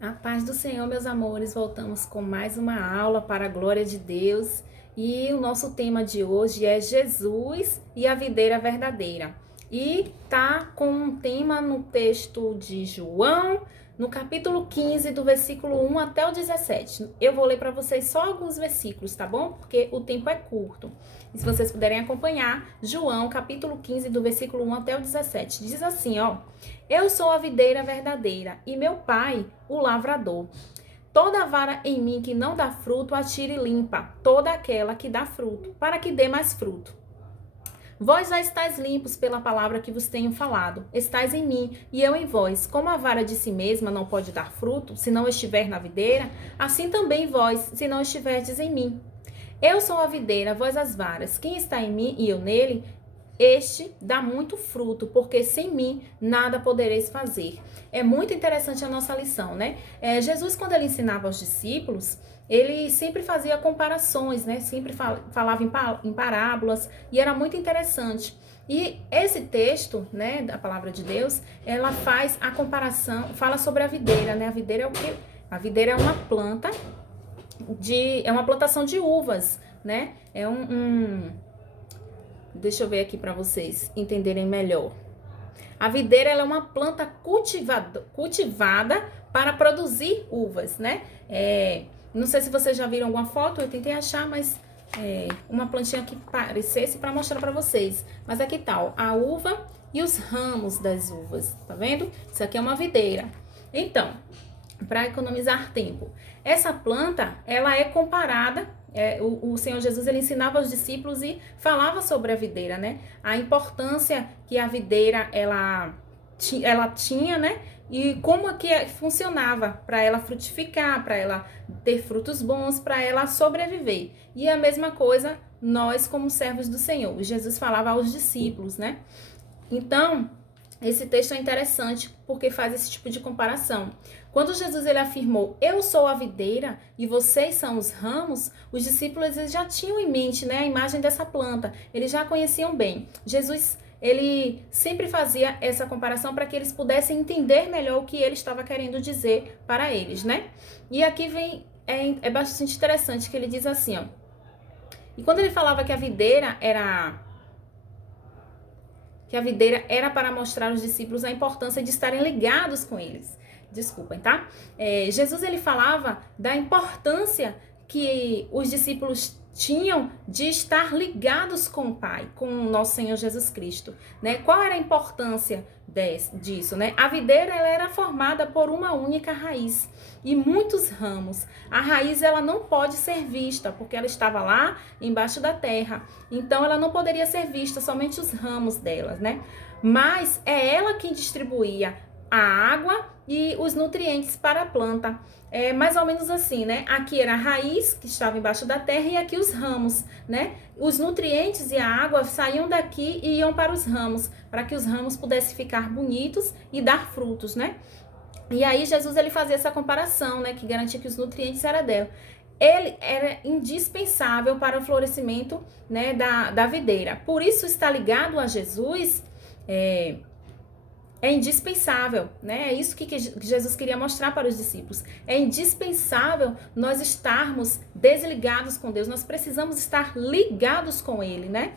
A paz do Senhor, meus amores, voltamos com mais uma aula para a glória de Deus. E o nosso tema de hoje é Jesus e a videira verdadeira. E tá com um tema no texto de João, no capítulo 15, do versículo 1 até o 17. Eu vou ler para vocês só alguns versículos, tá bom? Porque o tempo é curto. E se vocês puderem acompanhar, João, capítulo 15, do versículo 1 até o 17. Diz assim, ó: Eu sou a videira verdadeira e meu pai, o lavrador. Toda vara em mim que não dá fruto, atire e limpa toda aquela que dá fruto, para que dê mais fruto. Vós já estáis limpos pela palavra que vos tenho falado. Estáis em mim e eu em vós. Como a vara de si mesma não pode dar fruto, se não estiver na videira, assim também vós, se não estiverdes em mim. Eu sou a videira, vós as varas. Quem está em mim e eu nele, este dá muito fruto, porque sem mim nada podereis fazer. É muito interessante a nossa lição, né? Jesus, quando ele ensinava aos discípulos, ele sempre fazia comparações, né? Sempre falava em parábolas, e era muito interessante. E esse texto, né, da palavra de Deus, ela faz a comparação, fala sobre a videira, né? A videira é o quê? A videira é uma planta, é uma plantação de uvas, né? Deixa eu ver aqui para vocês entenderem melhor. A videira ela é uma planta cultivada para produzir uvas, né? Não sei se vocês já viram alguma foto, eu tentei achar, mas uma plantinha que parecesse para mostrar para vocês. Mas aqui tá, a uva e os ramos das uvas, tá vendo? Isso aqui é uma videira. Então, para economizar tempo, essa planta ela é comparada. O Senhor Jesus ele ensinava aos discípulos e falava sobre a videira, né? A importância que a videira ela tinha, né? E como que funcionava para ela frutificar, para ela ter frutos bons, para ela sobreviver. E a mesma coisa nós como servos do Senhor. Jesus falava aos discípulos, né? Então, esse texto é interessante porque faz esse tipo de comparação. Quando Jesus ele afirmou, eu sou a videira e vocês são os ramos, os discípulos eles já tinham em mente, né, a imagem dessa planta. Eles já conheciam bem. Jesus ele sempre fazia essa comparação para que eles pudessem entender melhor o que ele estava querendo dizer para eles, né? E aqui vem, é bastante interessante que ele diz assim, ó. E quando ele falava que a videira era para mostrar aos discípulos a importância de estarem ligados com eles. Desculpem, tá? Jesus ele falava da importância que os discípulos tinham de estar ligados com o Pai, com o nosso Senhor Jesus Cristo, né? Qual era a importância disso, né? A videira ela era formada por uma única raiz e muitos ramos. A raiz ela não pode ser vista porque ela estava lá embaixo da terra, então ela não poderia ser vista, somente os ramos delas, né? Mas é ela quem distribuía a água e os nutrientes para a planta. É mais ou menos assim, né? Aqui era a raiz que estava embaixo da terra e aqui os ramos, né? Os nutrientes e a água saíam daqui e iam para os ramos, para que os ramos pudessem ficar bonitos e dar frutos, né? E aí Jesus ele fazia essa comparação, né? Que garantia que os nutrientes eram dela. Ele era indispensável para o florescimento, né, da videira. Por isso, estar ligado a Jesus é indispensável, né? É isso que Jesus queria mostrar para os discípulos. É indispensável nós estarmos desligados com Deus. Nós precisamos estar ligados com Ele, né?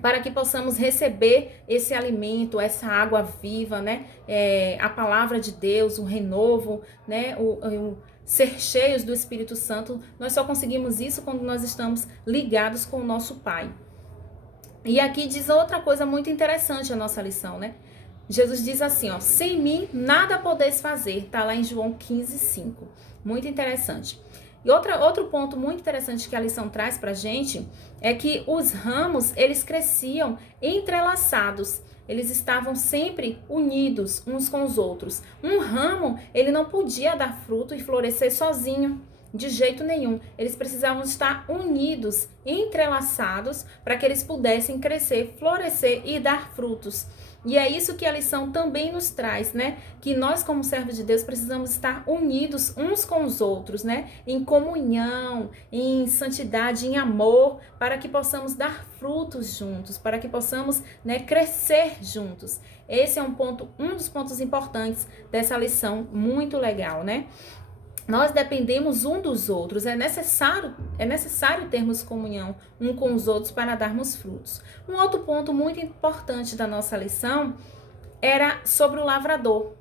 Para que possamos receber esse alimento, essa água viva, né? A palavra de Deus, o renovo, né? O ser cheios do Espírito Santo. Nós só conseguimos isso quando nós estamos ligados com o nosso Pai. E aqui diz outra coisa muito interessante a nossa lição, né? Jesus diz assim, ó, sem mim nada podeis fazer, tá lá em João 15, 5. Muito interessante. E outro ponto muito interessante que a lição traz pra gente é que os ramos, eles cresciam entrelaçados. Eles estavam sempre unidos uns com os outros. Um ramo, ele não podia dar fruto e florescer sozinho, de jeito nenhum. Eles precisavam estar unidos, entrelaçados, para que eles pudessem crescer, florescer e dar frutos. E é isso que a lição também nos traz, né? Que nós, como servos de Deus, precisamos estar unidos uns com os outros, né? Em comunhão, em santidade, em amor, para que possamos dar frutos juntos, para que possamos, né, crescer juntos. Esse é um dos pontos importantes dessa lição, muito legal, né? Nós dependemos um dos outros, é necessário termos comunhão um com os outros para darmos frutos. Um outro ponto muito importante da nossa lição era sobre o lavrador.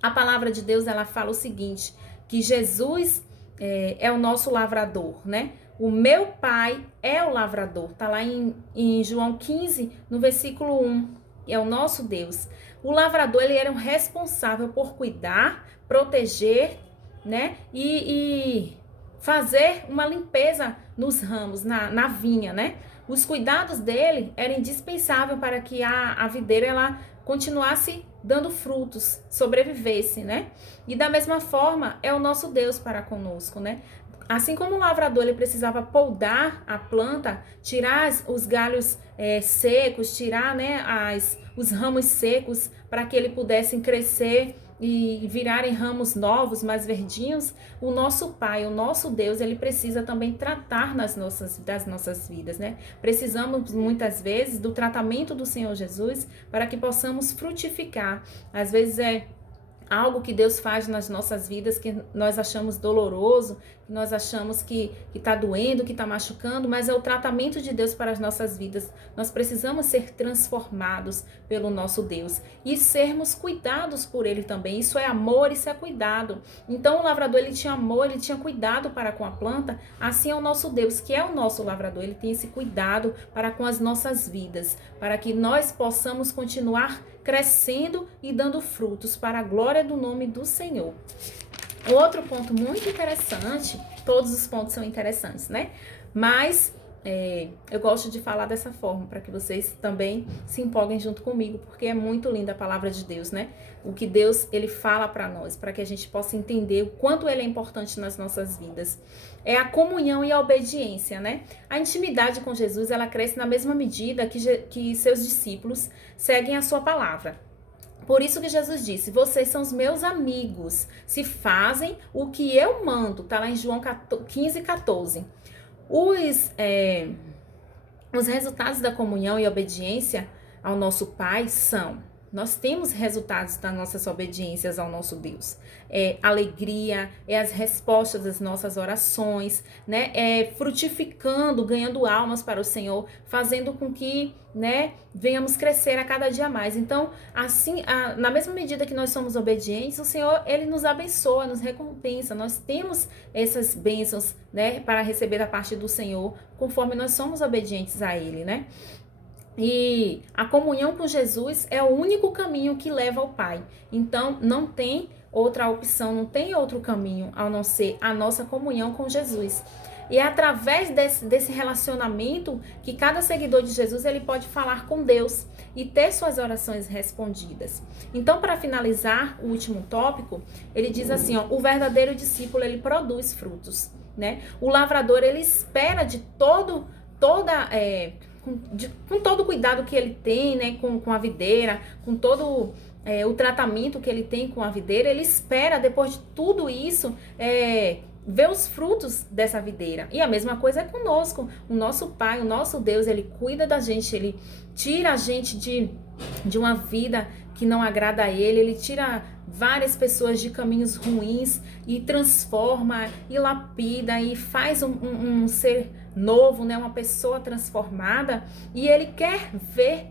A palavra de Deus, ela fala o seguinte, que Jesus é o nosso lavrador, né? O meu pai é o lavrador, tá lá em João 15, no versículo 1, é o nosso Deus. O lavrador, ele era o responsável por cuidar, proteger, né? E fazer uma limpeza nos ramos, na vinha, né? Os cuidados dele eram indispensáveis para que a videira ela continuasse dando frutos, sobrevivesse, né? E da mesma forma é o nosso Deus para conosco, né? Assim como o lavrador ele precisava podar a planta, tirar os galhos secos, tirar, né, os ramos secos para que ele pudessem crescer e virarem ramos novos, mais verdinhos, o nosso Pai, o nosso Deus, ele precisa também tratar das nossas vidas, né? Precisamos muitas vezes do tratamento do Senhor Jesus para que possamos frutificar. Às vezes é algo que Deus faz nas nossas vidas que nós achamos doloroso, que nós achamos que está doendo, que está machucando, mas é o tratamento de Deus para as nossas vidas. Nós precisamos ser transformados pelo nosso Deus e sermos cuidados por Ele também. Isso é amor, isso é cuidado. Então o lavrador, ele tinha amor, ele tinha cuidado para com a planta, assim é o nosso Deus, que é o nosso lavrador. Ele tem esse cuidado para com as nossas vidas, para que nós possamos continuar crescendo e dando frutos para a glória do nome do Senhor. Outro ponto muito interessante, todos os pontos são interessantes, né? Mas eu gosto de falar dessa forma, para que vocês também se empolguem junto comigo, porque é muito linda a palavra de Deus, né? O que Deus, ele fala para nós, para que a gente possa entender o quanto ele é importante nas nossas vidas. É a comunhão e a obediência, né? A intimidade com Jesus, ela cresce na mesma medida que seus discípulos seguem a sua palavra. Por isso que Jesus disse, vocês são os meus amigos, se fazem o que eu mando, tá lá em João 15, 14. Os resultados da comunhão e obediência ao nosso Pai nós temos resultados das nossas obediências ao nosso Deus. É alegria, é as respostas das nossas orações, né? É frutificando, ganhando almas para o Senhor, fazendo com que, né, venhamos crescer a cada dia mais. Então, assim, na mesma medida que nós somos obedientes, o Senhor, ele nos abençoa, nos recompensa. Nós temos essas bênçãos, né, para receber da parte do Senhor, conforme nós somos obedientes a Ele, né? E a comunhão com Jesus é o único caminho que leva ao Pai. Então, não tem outra opção, não tem outro caminho a não ser a nossa comunhão com Jesus. E é através desse relacionamento que cada seguidor de Jesus ele pode falar com Deus e ter suas orações respondidas. Então, para finalizar o último tópico, ele diz assim, ó, o verdadeiro discípulo ele produz frutos, né? O lavrador ele espera de com todo o cuidado que ele tem, né, com a videira, com todo o tratamento que ele tem com a videira, ele espera, depois de tudo isso, ver os frutos dessa videira. E a mesma coisa é conosco. O nosso Pai, o nosso Deus, ele cuida da gente, ele tira a gente de uma vida que não agrada a ele tira várias pessoas de caminhos ruins e transforma, e lapida, e faz um ser novo, né? Uma pessoa transformada, e ele quer ver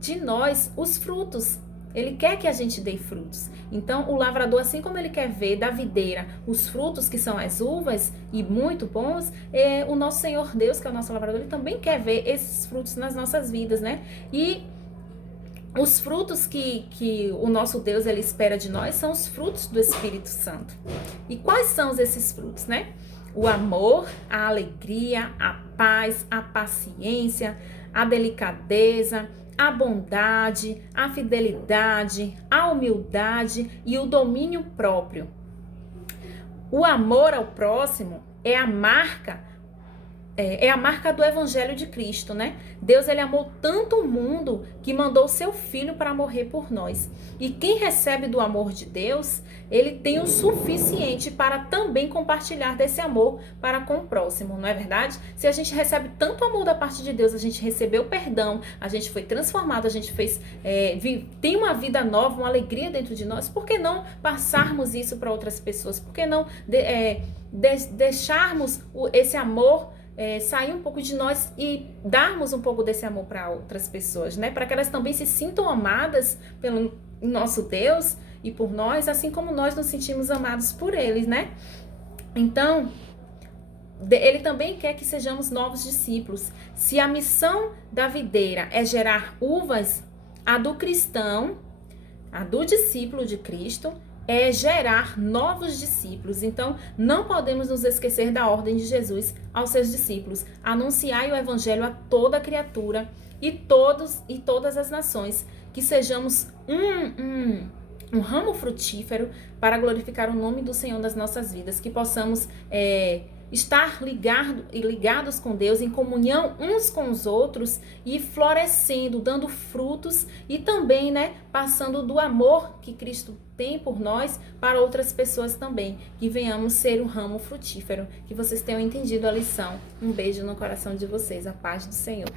de nós os frutos. Ele quer que a gente dê frutos. Então, o lavrador, assim como ele quer ver da videira os frutos que são as uvas e muito bons, o nosso Senhor Deus, que é o nosso lavrador, ele também quer ver esses frutos nas nossas vidas, né? E os frutos que o nosso Deus ele espera de nós são os frutos do Espírito Santo. E quais são esses frutos, né? O amor, a alegria, a paz, a paciência, a delicadeza, a bondade, a fidelidade, a humildade e o domínio próprio. O amor ao próximo é a marca é a marca do Evangelho de Cristo, né? Deus, ele amou tanto o mundo que mandou seu Filho para morrer por nós. E quem recebe do amor de Deus, ele tem o suficiente para também compartilhar desse amor para com o próximo, não é verdade? Se a gente recebe tanto amor da parte de Deus, a gente recebeu perdão, a gente foi transformado, a gente tem uma vida nova, uma alegria dentro de nós, por que não passarmos isso para outras pessoas? Por que não deixarmos esse amor sair um pouco de nós e darmos um pouco desse amor para outras pessoas, né? Para que elas também se sintam amadas pelo nosso Deus e por nós, assim como nós nos sentimos amados por eles, né? Então, ele também quer que sejamos novos discípulos. Se a missão da videira é gerar uvas, a do cristão, a do discípulo de Cristo, é gerar novos discípulos. Então, não podemos nos esquecer da ordem de Jesus aos seus discípulos: anunciai o evangelho a toda criatura e todas as nações, que sejamos um ramo frutífero para glorificar o nome do Senhor das nossas vidas, que possamos estar ligados com Deus, em comunhão uns com os outros e florescendo, dando frutos e também, né, passando do amor que Cristo tem por nós para outras pessoas também, que venhamos ser um ramo frutífero. Que vocês tenham entendido a lição. Um beijo no coração de vocês, a paz do Senhor.